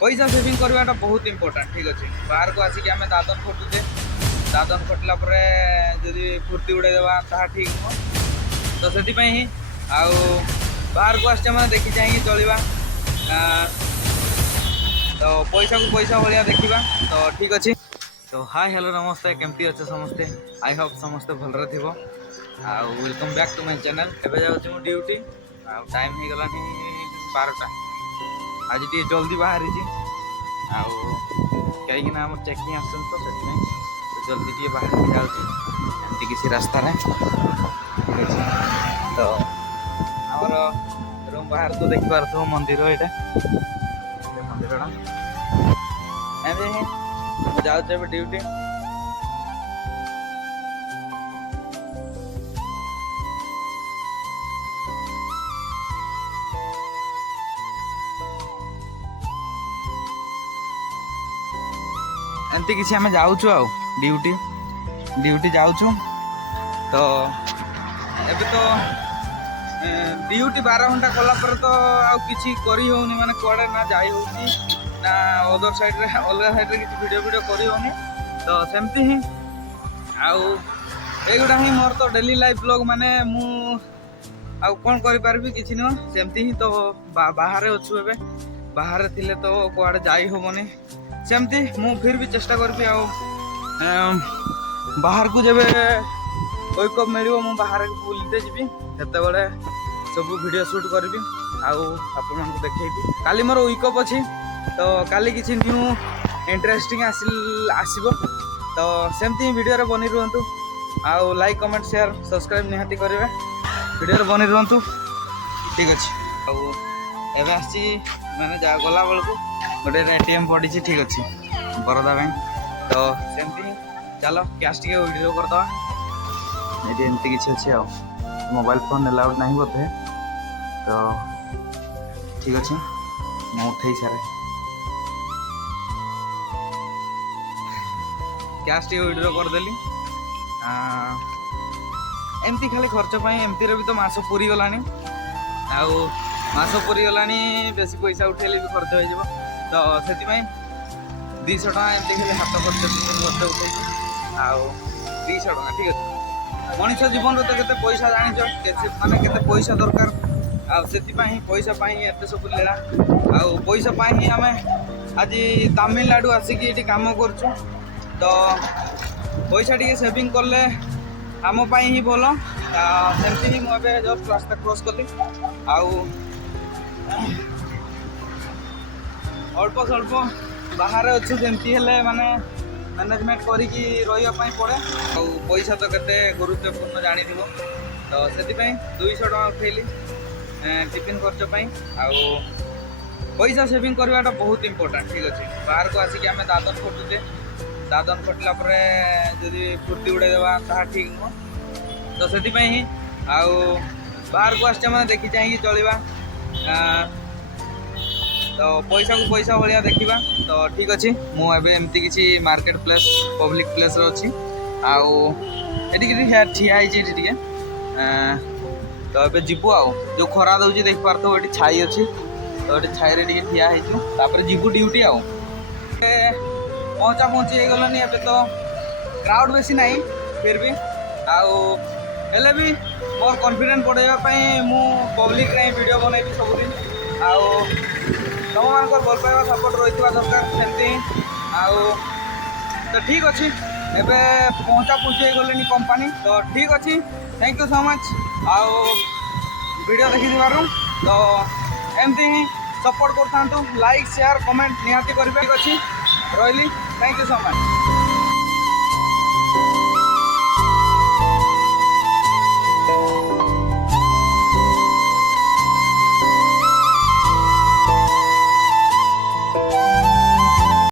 पैसा सेविंग करवाटा बहुत इंपोर्टेंट। ठीक अच्छे बाहर को आसिक आम दादन खटुचे दादन खटला जदि फुर्ती उड़े देवा ता ठीक नुह। तो से बाहर को आसचे मैंने देखी चाहिए चलवा तो पैसा को पैसा भाया देखा तो ठीक अच्छे। तो हाय हेलो नमस्ते केमती अच्छे समस्ते आई होप समस्ते भलरे थी। Welcome back to my channel. एबे जाऊँ ड्यूटी टाइम हो गला 12टा आज टी जल्दी बाहरी कहीं आम चेकिंग आस तो जल्दी टी बाहर जाऊँगी किसी रास्ता तो आमर रूम बाहर तो देखी पार्थ मंदिर यहाँ मंदिर जाऊँ ड्यूटी। एमती किसी आम जाऊँ ड्यूटी ड्यूटी जाऊँ तो एबे तो ड्यूटी 12 घंटा कला पर तो आउ किसी करी होनी माने कुआडे ना जाई होनी ना अदर साइड रे अलग साइड रे किसी वीडियो करी होनी। तो सेमती ही आउ एगुड़ा ही मोर तो डेली लाइफ ब्लॉग माने मु आउ कौन करि पारबी किछि न सेमती ही तो बाहर अच्छु एबे बाहर थिले तो कुआडे जाई होबनी सेमती मु फिर भी चेष्टा करबी आउ बाहर को जब वेकअप मिल मु बाहर बुलते जी सेते बड़े सब वीडियो शूट करी आपण को देखी काली मोर वेकअप अच्छी तो काली किसी न्यू इंटरेस्टिंग आसब तो सेमती वीडियो बनी रुहतु आउ लाइक कमेंट शेयर सब्सक्राइब निहाती करेंगे वीडियो बनी रुहतु ठीक अच्छे। एवं आसी मैंने गला बेलू गोटे एटीएम पड़ी ठीक अच्छे बरोदा बैंक तो सेमती चलो कैश टे वीडियो करदे ये एमती किसी अच्छे आ मोबाइल फोन अलाउड नहीं बोधे तो ठीक अच्छे मैं उठे सारे कैश टे वीडियो करदेली एमती खाली खर्च एमती भी तो मास पूरी गलानी आस पूरी गलानी बेसी पैसा उठेले भी खर्च हो तो से 200 टका एमती खाली हाथ खर्च उठे 200 टका ठीक है। मनीष जीवन तो केते पैसा जान माने केते पैसा दरकार से पैसा एत सब लीला पैसा ही आम आज तमिलनाडु आसिक ये कम कर तो पैसा टी सेविंग कले आम ही भल सेमती ही मुझे जस्ट रास्ता क्रॉस कली अल्प स्वल्प बाहर अच्छे जमती माने मैनेजमेंट करी रही पड़े पैसा तो केते गुरुत्वपूर्ण जानी तो से 200 टका उठेली टिफिन खर्च पैसा सेविंग करवाटा बहुत इंपोर्टेंट ठीक अच्छे। बाहर को आसिक आम दादन खटुचे दादन खटला जदि फुर्ती उड़े देवा ता ठीक नुह। तो से बाहर को आसचे मैंने देखी चाहिए चलवा तो पैसा को पैसा भाया देखा तो ठीक अच्छे। मुझे एमती किसी मार्केट प्लेस पब्लिक प्लेस अच्छी आए ठिया टे तो ये जीवु जो खरा दूसरी देख पार्थ ये छाई अच्छी तो ये छाई टे ठिया होपर जीवु ड्यूटी पहुँची गलानी एबे तो क्राउड बेसी नहीं फिर भी हेले भी मोर कॉन्फिडेंस बढ़ाई मु पब्लिक रे वीडियो बनैबी सबुदिन तुम मान भल पाइबा सपोर्ट रही दरकार सेमती तो ठीक अच्छे। एबे पहुँची गले कंपनी तो ठीक अच्छे thank you so much video देखी तो एमती ही सपोर्ट कर लाइक शेयर कमेंट निहाती करेंगे अच्छी रही थैंक यू सो मच।